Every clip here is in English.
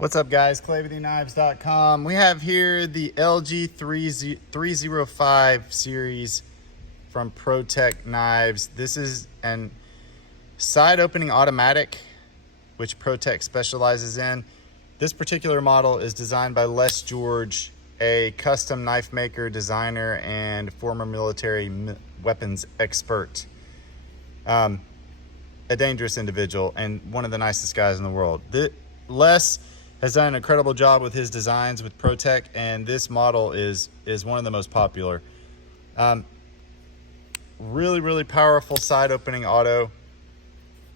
What's up, guys? Clay with EKNIVES.com. We have here the LG305 series from Protech Knives. This is an side opening automatic, which Protech specializes in. This particular model is designed by Les George, a custom knife maker, designer, and former military weapons expert. A dangerous individual and one of the nicest guys in the world. Les has done an incredible job with his designs with Protech, and this model is one of the most popular. Really powerful side opening auto.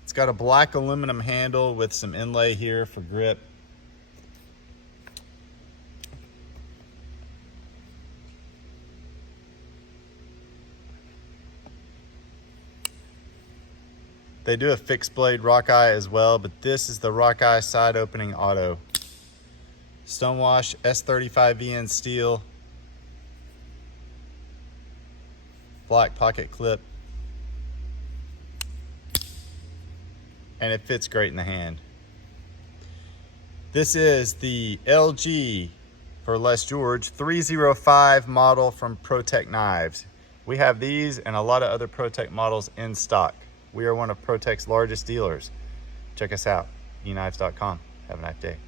It's got a black aluminum handle with some inlay here for grip. They do a fixed blade Rockeye as well, but this is the Rockeye side opening auto. Stonewash S35VN steel, black pocket clip, and it fits great in the hand. This is the LG, for Les George, 305 model from Protech Knives. We have these and a lot of other Protech models in stock. We are one of Protech's largest dealers. Check us out, eknives.com. Have a nice day.